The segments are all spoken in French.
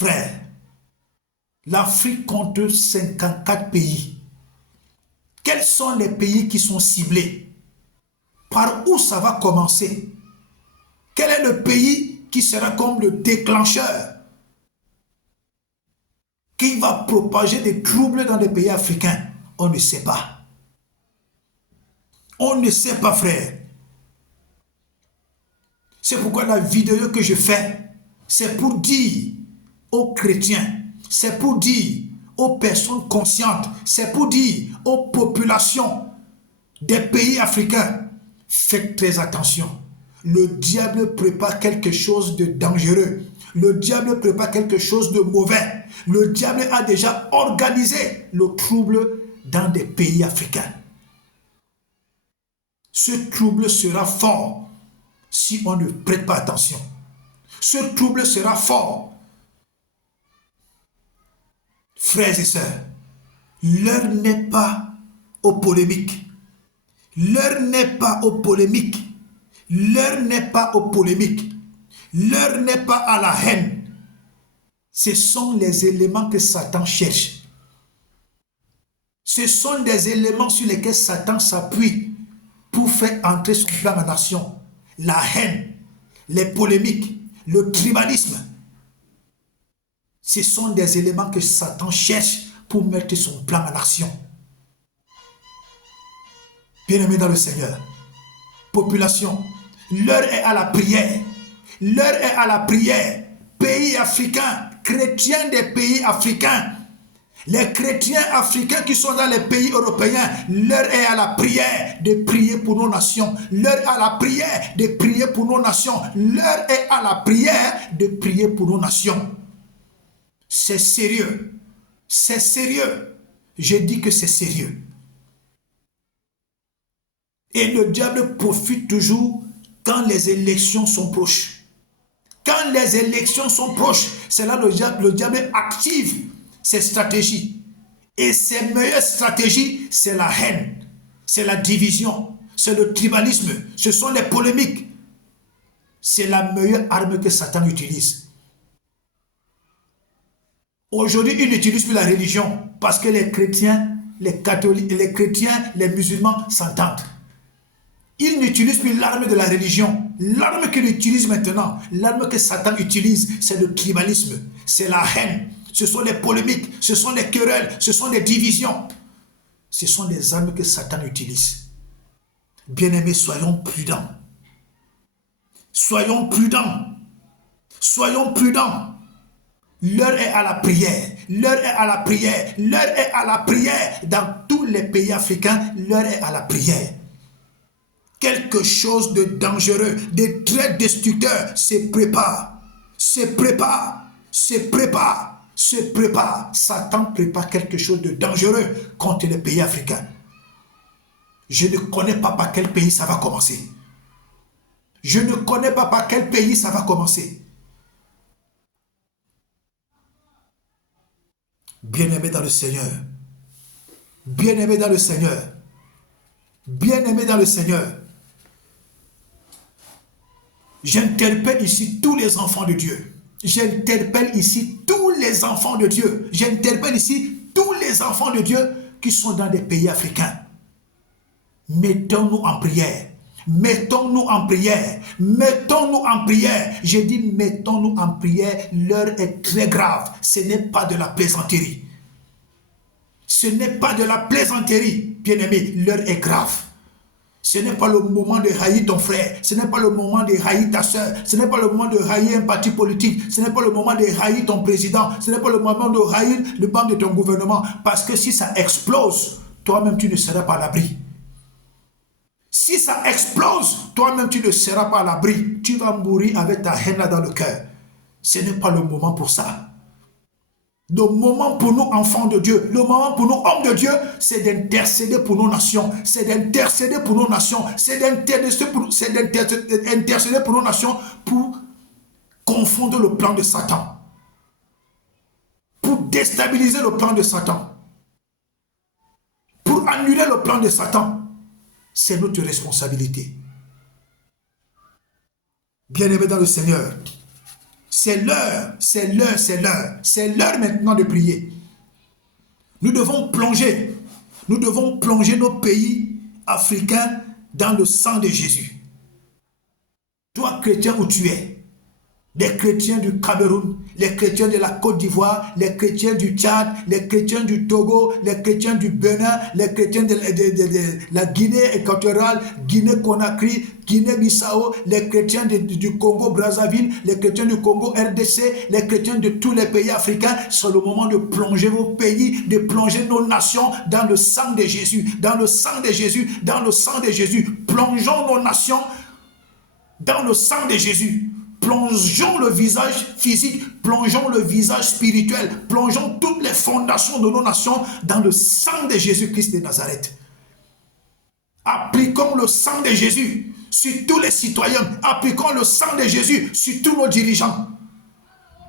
Frère, l'Afrique compte 54 pays. Quels sont les pays qui sont ciblés? Par où ça va commencer? Quel est le pays qui sera comme le déclencheur qui va propager des troubles dans les pays africains? On ne sait pas. On ne sait pas, frère. C'est pourquoi la vidéo que je fais, c'est pour dire aux chrétiens, c'est pour dire aux personnes conscientes, c'est pour dire aux populations des pays africains, faites très attention. Le diable prépare quelque chose de dangereux. Le diable prépare quelque chose de mauvais. Le diable a déjà organisé le trouble dans des pays africains. Ce trouble sera fort si on ne prête pas attention. Ce trouble sera fort. Frères et sœurs, l'heure n'est pas aux polémiques. L'heure n'est pas aux polémiques. L'heure n'est pas aux polémiques. L'heure n'est pas à la haine. Ce sont les éléments que Satan cherche. Ce sont des éléments sur lesquels Satan s'appuie pour faire entrer son plan en action. La haine, les polémiques, le tribalisme. Ce sont des éléments que Satan cherche pour mettre son plan en action. Bien-aimés dans le Seigneur, population, l'heure est à la prière. L'heure est à la prière. Pays africains, chrétiens des pays africains, les chrétiens africains qui sont dans les pays européens, l'heure est à la prière de prier pour nos nations. L'heure est à la prière de prier pour nos nations. L'heure est à la prière de prier pour nos nations. C'est sérieux. C'est sérieux. Je dis que c'est sérieux. Et le diable profite toujours quand les élections sont proches. Quand les élections sont proches, c'est là que le diable active ses stratégies. Et ses meilleures stratégies, c'est la haine, c'est la division, c'est le tribalisme, ce sont les polémiques. C'est la meilleure arme que Satan utilise. Aujourd'hui, il n'utilise plus la religion parce que les chrétiens, les catholiques, les chrétiens, les musulmans s'entendent. Il n'utilise plus l'arme de la religion. L'arme qu'il utilise maintenant, l'arme que Satan utilise, c'est le tribalisme, c'est la haine. Ce sont les polémiques, ce sont les querelles, ce sont les divisions. Ce sont les armes que Satan utilise. Bien-aimés, soyons prudents. Soyons prudents. Soyons prudents. L'heure est à la prière. L'heure est à la prière. L'heure est à la prière. Dans tous les pays africains, l'heure est à la prière. Quelque chose de dangereux, de très destructeur se prépare. Se prépare. Se prépare. Se prépare. Satan prépare quelque chose de dangereux contre les pays africains. Je ne connais pas par quel pays ça va commencer. Je ne connais pas par quel pays ça va commencer. Bien-aimés dans le Seigneur. Bien-aimés dans le Seigneur. Bien-aimés dans le Seigneur. J'interpelle ici tous les enfants de Dieu. J'interpelle ici tous les enfants de Dieu. J'interpelle ici tous les enfants de Dieu qui sont dans des pays africains. Mettons-nous en prière. Mettons-nous en prière. Mettons-nous en prière. J'ai dit mettons-nous en prière. L'heure est très grave. Ce n'est pas de la plaisanterie. Ce n'est pas de la plaisanterie, bien-aimé. L'heure est grave. Ce n'est pas le moment de haïr ton frère. Ce n'est pas le moment de haïr ta soeur. Ce n'est pas le moment de haïr un parti politique. Ce n'est pas le moment de haïr ton président. Ce n'est pas le moment de haïr le membre de ton gouvernement. Parce que si ça explose, toi-même tu ne seras pas à l'abri. Si ça explose, toi-même tu ne seras pas à l'abri. Tu vas mourir avec ta haine là dans le cœur. Ce n'est pas le moment pour ça. Le moment pour nous, enfants de Dieu, le moment pour nous, hommes de Dieu, c'est d'intercéder pour nos nations. C'est d'intercéder pour nos nations. C'est d'intercéder pour nos nations pour confondre le plan de Satan. Pour déstabiliser le plan de Satan. Pour annuler le plan de Satan. C'est notre responsabilité. Bien-aimés dans le Seigneur, C'est l'heure, c'est l'heure, c'est l'heure. C'est l'heure maintenant de prier. Nous devons plonger nos pays africains dans le sang de Jésus. Toi, chrétien où tu es, les chrétiens du Cameroun, les chrétiens de la Côte d'Ivoire, les chrétiens du Tchad, les chrétiens du Togo, les chrétiens du Bénin, les chrétiens de la Guinée équatoriale, Guinée-Conakry, Guinée-Bissau, les chrétiens du Congo-Brazzaville, les chrétiens du Congo-RDC, les chrétiens de tous les pays africains. C'est le moment de plonger vos pays, de plonger nos nations dans le sang de Jésus, dans le sang de Jésus, dans le sang de Jésus. Plongeons nos nations dans le sang de Jésus. Plongeons le visage physique, plongeons le visage spirituel, plongeons toutes les fondations de nos nations dans le sang de Jésus-Christ de Nazareth. Appliquons le sang de Jésus sur tous les citoyens, appliquons le sang de Jésus sur tous nos dirigeants,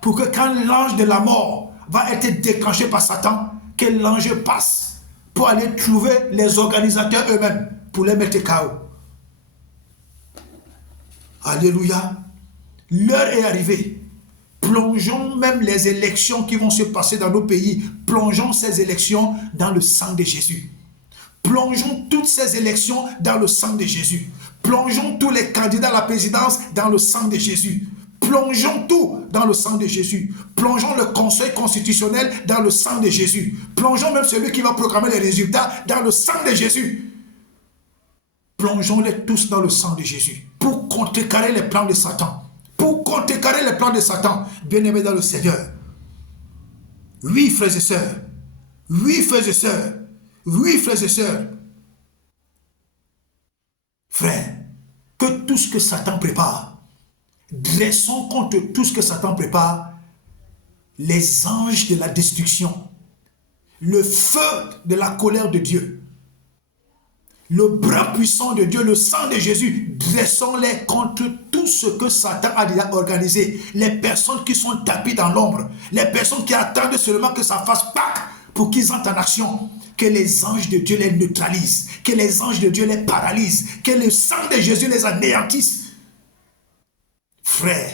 pour que quand l'ange de la mort va être déclenché par Satan, que l'ange passe pour aller trouver les organisateurs eux-mêmes, pour les mettre KO. Alléluia. L'heure est arrivée. Plongeons même les élections qui vont se passer dans nos pays. Plongeons ces élections dans le sang de Jésus. Plongeons toutes ces élections dans le sang de Jésus. Plongeons tous les candidats à la présidence dans le sang de Jésus. Plongeons tout dans le sang de Jésus. Plongeons le conseil constitutionnel dans le sang de Jésus. Plongeons même celui qui va proclamer les résultats dans le sang de Jésus. Plongeons-les tous dans le sang de Jésus pour contrecarrer les plans de Satan. Pour contrecarrer les plans de Satan, bien-aimés dans le Seigneur. Oui, frères et sœurs. Oui, frères et sœurs. Oui, frères et sœurs. Frères, que tout ce que Satan prépare, dressons contre tout ce que Satan prépare les anges de la destruction, le feu de la colère de Dieu, le bras puissant de Dieu, le sang de Jésus. Dressons-les contre tout ce que Satan a déjà organisé. Les personnes qui sont tapées dans l'ombre, les personnes qui attendent seulement que ça fasse Pâques pour qu'ils entrent en action. Que les anges de Dieu les neutralisent, que les anges de Dieu les paralysent, que le sang de Jésus les anéantisse. Frère,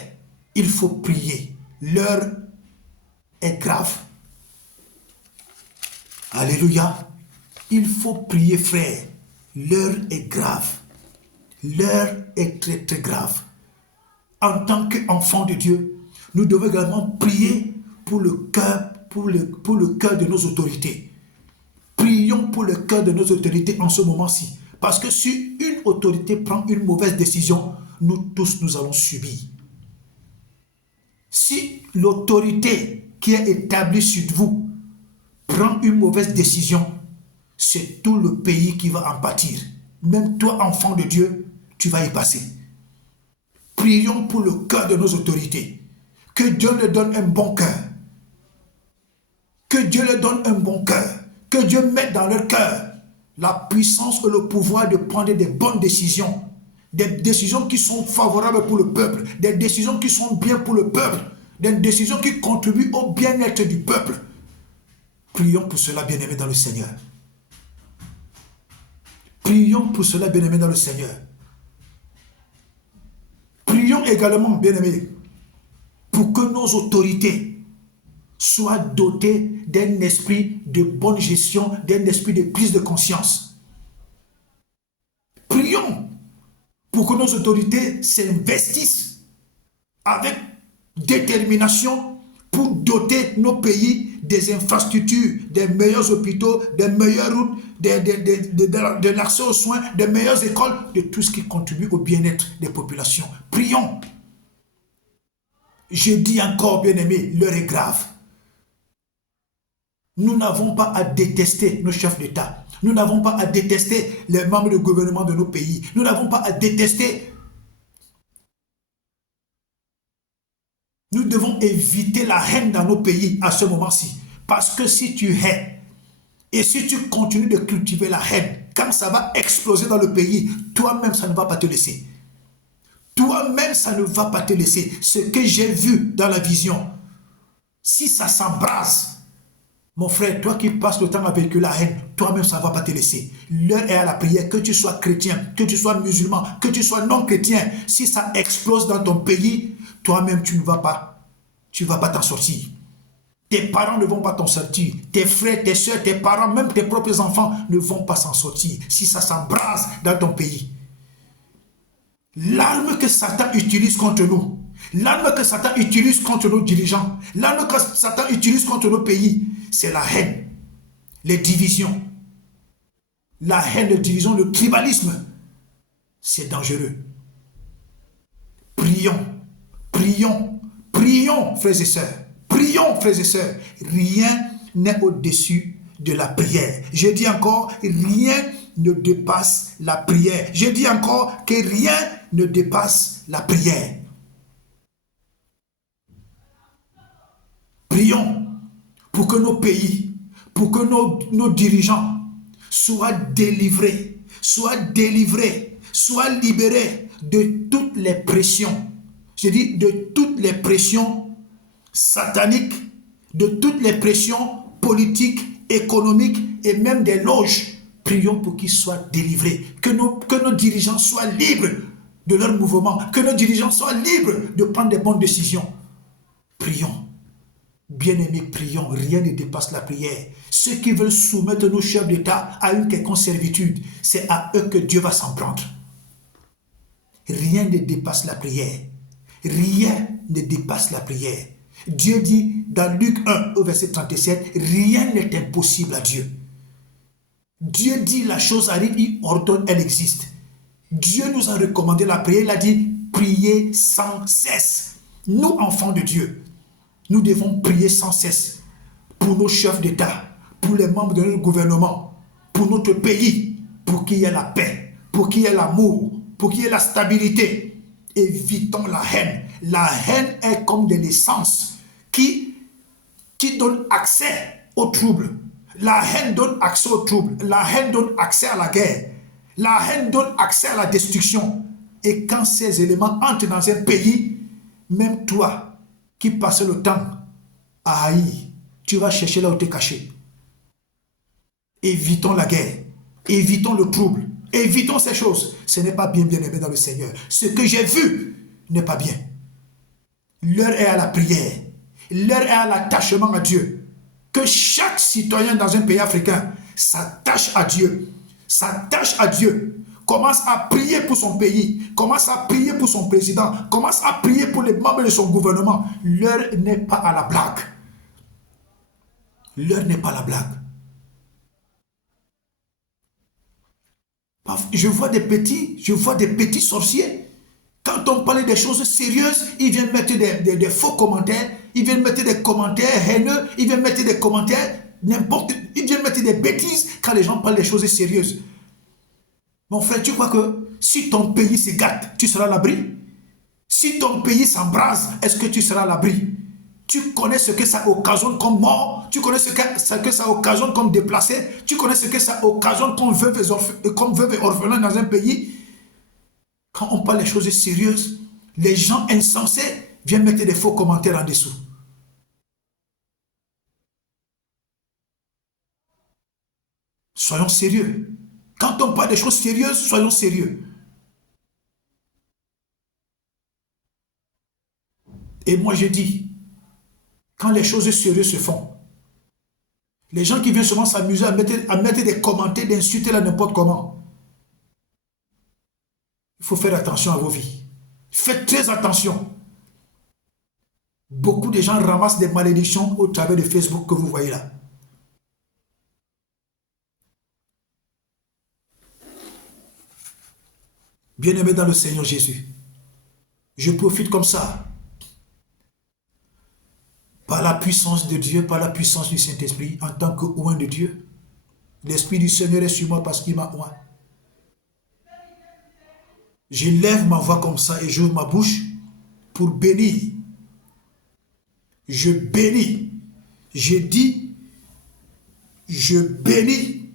il faut prier. L'heure est grave. Alléluia. Il faut prier, frère. L'heure est grave. L'heure est très très grave. En tant qu'enfants de Dieu, nous devons également prier pour le cœur, pour le cœur de nos autorités. Prions pour le cœur de nos autorités en ce moment-ci. Parce que si une autorité prend une mauvaise décision, nous tous nous allons subir. Si l'autorité qui est établie sur vous prend une mauvaise décision, c'est tout le pays qui va en pâtir. Même toi, enfant de Dieu, tu vas y passer. Prions pour le cœur de nos autorités. Que Dieu leur donne un bon cœur. Que Dieu leur donne un bon cœur. Que Dieu mette dans leur cœur la puissance et le pouvoir de prendre des bonnes décisions. Des décisions qui sont favorables pour le peuple. Des décisions qui sont bien pour le peuple. Des décisions qui contribuent au bien-être du peuple. Prions pour cela, bien-aimés dans le Seigneur. Prions pour cela, bien-aimés dans le Seigneur. Prions également, bien-aimés, pour que nos autorités soient dotées d'un esprit de bonne gestion, d'un esprit de prise de conscience. Prions pour que nos autorités s'investissent avec détermination pour doter nos pays des infrastructures, des meilleurs hôpitaux, des meilleures routes, de l'accès aux soins, des meilleures écoles, de tout ce qui contribue au bien-être des populations. Prions. Je dis encore, bien-aimés, l'heure est grave. Nous n'avons pas à détester nos chefs d'État. Nous n'avons pas à détester les membres du gouvernement de nos pays. Nous n'avons pas à détester. Nous devons éviter la haine dans nos pays à ce moment-ci. Parce que si tu hais et si tu continues de cultiver la haine, quand ça va exploser dans le pays, toi-même, ça ne va pas te laisser. Toi-même, ça ne va pas te laisser. Ce que j'ai vu dans la vision, si ça s'embrase, mon frère, toi qui passes le temps à véhiculer la haine, toi-même, ça ne va pas te laisser. L'heure est à la prière, que tu sois chrétien, que tu sois musulman, que tu sois non chrétien. Si ça explose dans ton pays, toi-même, tu ne vas pas tu ne vas pas t'en sortir. Tes parents ne vont pas t'en sortir. Tes frères, tes soeurs, tes parents, même tes propres enfants ne vont pas s'en sortir si ça s'embrase dans ton pays. L'arme que Satan utilise contre nous, l'arme que Satan utilise contre nos dirigeants, l'arme que Satan utilise contre nos pays, c'est la haine, les divisions. La haine, les divisions, le tribalisme, c'est dangereux. Prions, prions, prions, frères et sœurs. Prions, frères et sœurs. Rien n'est au-dessus de la prière. Je dis encore, rien ne dépasse la prière. Je dis encore que rien ne dépasse la prière. Prions pour que nos pays, pour que nos dirigeants soient délivrés, soient libérés de toutes les pressions. Je dis de toutes les pressions sataniques, de toutes les pressions politiques, économiques et même des loges. Prions pour qu'ils soient délivrés, que nos dirigeants soient libres de leur mouvement, que nos dirigeants soient libres de prendre des bonnes décisions. Prions. Bien-aimés, prions, rien ne dépasse la prière. Ceux qui veulent soumettre nos chefs d'État à une quelconque servitude, c'est à eux que Dieu va s'en prendre. Rien ne dépasse la prière. Rien ne dépasse la prière. Dieu dit dans Luc 1 au verset 37, rien n'est impossible à Dieu. Dieu dit la chose arrive, il ordonne, elle existe. Dieu nous a recommandé la prière, il a dit priez sans cesse. Nous, enfants de Dieu, nous devons prier sans cesse pour nos chefs d'État, pour les membres de notre gouvernement, pour notre pays, pour qu'il y ait la paix, pour qu'il y ait l'amour, pour qu'il y ait la stabilité. Évitons la haine. La haine est comme de l'essence qui donne accès au trouble. La haine donne accès au trouble. La haine donne accès à la guerre. La haine donne accès à la destruction. Et quand ces éléments entrent dans un pays, même toi, qui passe le temps à haïr, tu vas chercher là où tu es caché. Évitons la guerre, évitons le trouble, évitons ces choses. Ce n'est pas bien aimé dans le Seigneur. Ce que j'ai vu n'est pas bien. L'heure est à la prière, l'heure est à l'attachement à Dieu. Que chaque citoyen dans un pays africain s'attache à Dieu, commence à prier pour son pays, commence à prier pour son président, commence à prier pour les membres de son gouvernement. L'heure n'est pas à la blague. L'heure n'est pas à la blague. Je vois des petits sorciers. Quand on parle des choses sérieuses, ils viennent mettre des faux commentaires, ils viennent mettre des commentaires haineux, ils viennent mettre des commentaires ils viennent mettre des bêtises quand les gens parlent des choses sérieuses. Mon frère, tu crois que si ton pays se gâte, tu seras à l'abri? Si ton pays s'embrase, est-ce que tu seras à l'abri? Tu connais ce que ça occasionne comme mort, tu connais ce que ça occasionne comme déplacé, tu connais ce que ça occasionne comme veuve et orphelin dans un pays. Quand on parle des choses sérieuses, les gens insensés viennent mettre des faux commentaires en dessous. Soyons sérieux. Quand on parle des choses sérieuses, soyons sérieux. Et moi je dis, quand les choses sérieuses se font, les gens qui viennent souvent s'amuser à mettre des commentaires, d'insulter là n'importe comment, il faut faire attention à vos vies. Faites très attention. Beaucoup de gens ramassent des malédictions au travers de Facebook que vous voyez là. Bien-aimé dans le Seigneur Jésus, je profite comme ça, par la puissance de Dieu, par la puissance du Saint-Esprit, en tant que oint de Dieu. L'Esprit du Seigneur est sur moi parce qu'il m'a oint. Je lève ma voix comme ça et j'ouvre ma bouche pour bénir. Je bénis. Je dis, je bénis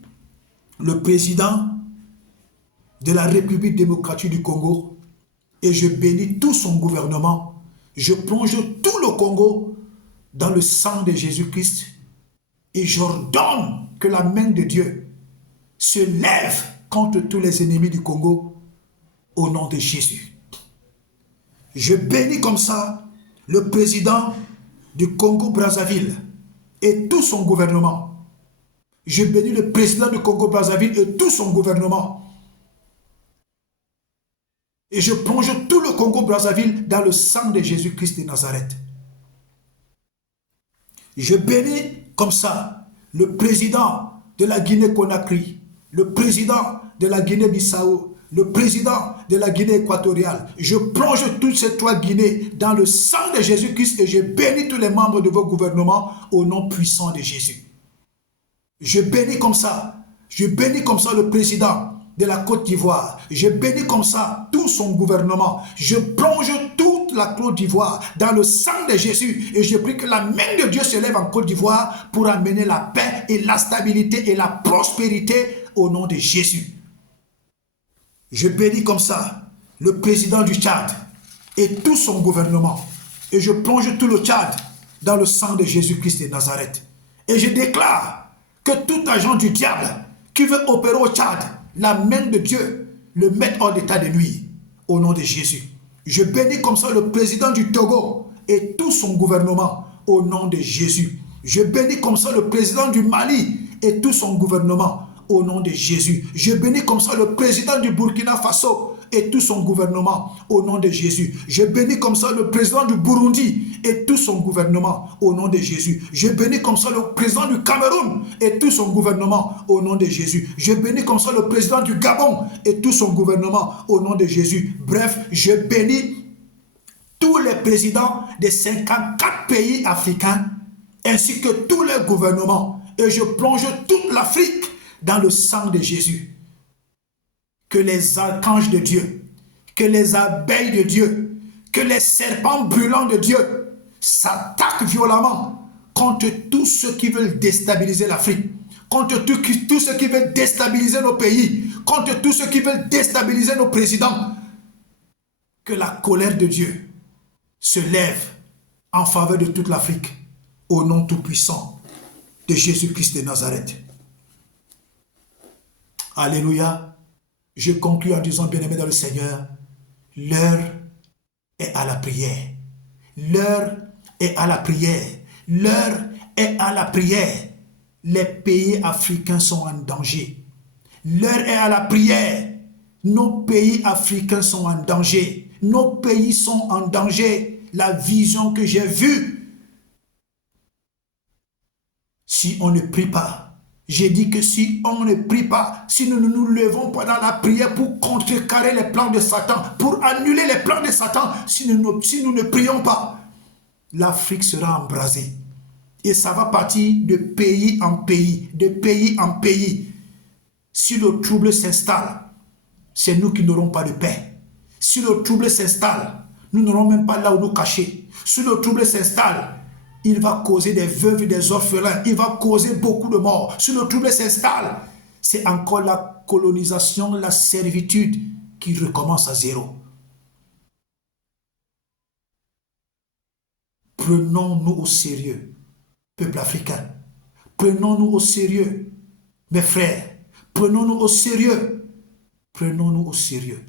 le président de la République démocratique du Congo et je bénis tout son gouvernement. Je plonge tout le Congo dans le sang de Jésus-Christ et j'ordonne que la main de Dieu se lève contre tous les ennemis du Congo au nom de Jésus. Je bénis comme ça le président du Congo-Brazzaville et tout son gouvernement. Je bénis le président du Congo-Brazzaville et tout son gouvernement. Et je plonge tout le Congo-Brazzaville dans le sang de Jésus-Christ de Nazareth. Je bénis comme ça le président de la Guinée-Conakry, le président de la Guinée-Bissau, le président de la Guinée équatoriale. Je plonge toutes ces trois Guinées dans le sang de Jésus-Christ et je bénis tous les membres de vos gouvernements au nom puissant de Jésus. Je bénis comme ça. Je bénis comme ça le président de la Côte d'Ivoire. Je bénis comme ça tout son gouvernement. Je plonge toute la Côte d'Ivoire dans le sang de Jésus et je prie que la main de Dieu se lève en Côte d'Ivoire pour amener la paix et la stabilité et la prospérité au nom de Jésus. Je bénis comme ça le président du Tchad et tout son gouvernement. Et je plonge tout le Tchad dans le sang de Jésus-Christ de Nazareth. Et je déclare que tout agent du diable qui veut opérer au Tchad, la main de Dieu le met hors d'état de nuire au nom de Jésus. Je bénis comme ça le président du Togo et tout son gouvernement au nom de Jésus. Je bénis comme ça le président du Mali et tout son gouvernement au nom de Jésus. Je bénis comme ça le président du Burkina Faso et tout son gouvernement au nom de Jésus. Je bénis comme ça le président du Burundi et tout son gouvernement au nom de Jésus. Je bénis comme ça le président du Cameroun et tout son gouvernement au nom de Jésus. Je bénis comme ça le président du Gabon et tout son gouvernement au nom de Jésus. Bref, je bénis tous les présidents des 54 pays africains ainsi que tous les gouvernements et je plonge toute l'Afrique dans le sang de Jésus. Que les archanges de Dieu, que les abeilles de Dieu, que les serpents brûlants de Dieu s'attaquent violemment contre tous ceux qui veulent déstabiliser l'Afrique, contre tous ceux qui veulent déstabiliser nos pays, contre tous ceux qui veulent déstabiliser nos présidents. Que la colère de Dieu se lève en faveur de toute l'Afrique au nom tout-puissant de Jésus-Christ de Nazareth. Alléluia. Je conclus en disant, bien-aimés dans le Seigneur, l'heure est à la prière. L'heure est à la prière. L'heure est à la prière. Les pays africains sont en danger. L'heure est à la prière. Nos pays africains sont en danger. Nos pays sont en danger. La vision que j'ai vue, si on ne prie pas, j'ai dit que si on ne prie pas, si nous ne nous levons pas dans la prière pour contrecarrer les plans de Satan, pour annuler les plans de Satan, si nous ne prions pas, l'Afrique sera embrasée. Et ça va partir de pays en pays, de pays en pays. Si le trouble s'installe, c'est nous qui n'aurons pas de paix. Si le trouble s'installe, nous n'aurons même pas là où nous cacher. Si le trouble s'installe, il va causer des veuves et des orphelins. Il va causer beaucoup de morts. Si le trouble s'installe, c'est encore la colonisation, la servitude qui recommence à zéro. Prenons-nous au sérieux, peuple africain. Prenons-nous au sérieux, mes frères. Prenons-nous au sérieux. Prenons-nous au sérieux.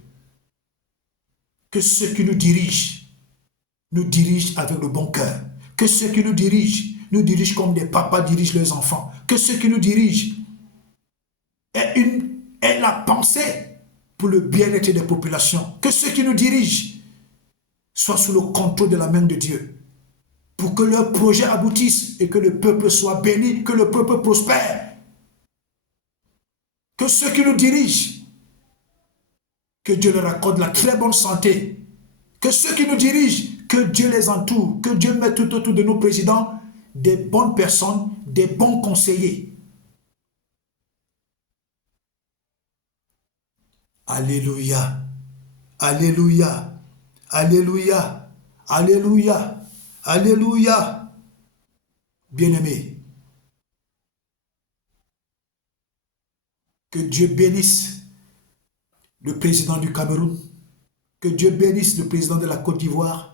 Que ceux qui nous dirigent avec le bon cœur. Que ceux qui nous dirigent comme des papas dirigent leurs enfants. Que ceux qui nous dirigent aient la pensée pour le bien-être des populations. Que ceux qui nous dirigent soient sous le contrôle de la main de Dieu. Pour que leurs projets aboutissent et que le peuple soit béni, que le peuple prospère. Que ceux qui nous dirigent, que Dieu leur accorde la très bonne santé. Que ceux qui nous dirigent, que Dieu les entoure, que Dieu mette tout autour de nos présidents des bonnes personnes, des bons conseillers. Alléluia, alléluia, alléluia, alléluia, alléluia. Bien-aimés, que Dieu bénisse le président du Cameroun, que Dieu bénisse le président de la Côte d'Ivoire,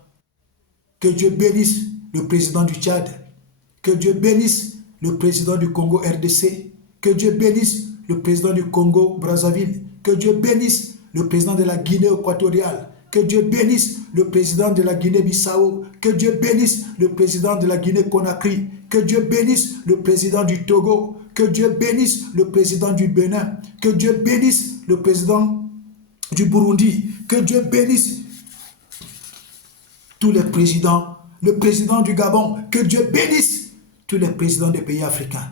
que Dieu bénisse le président du Tchad, que Dieu bénisse le président du Congo RDC, que Dieu bénisse le président du Congo Brazzaville, que Dieu bénisse le président de la Guinée équatoriale, Que Dieu bénisse le président de la Guinée-Bissau. Que Dieu bénisse le président de la Guinée-Conakry. Que Dieu bénisse le président du Togo. Que Dieu bénisse le président du Bénin. Que Dieu bénisse le président du Burundi. Que Dieu bénisse tous les présidents. Le président du Gabon. Que Dieu bénisse tous les présidents des pays africains.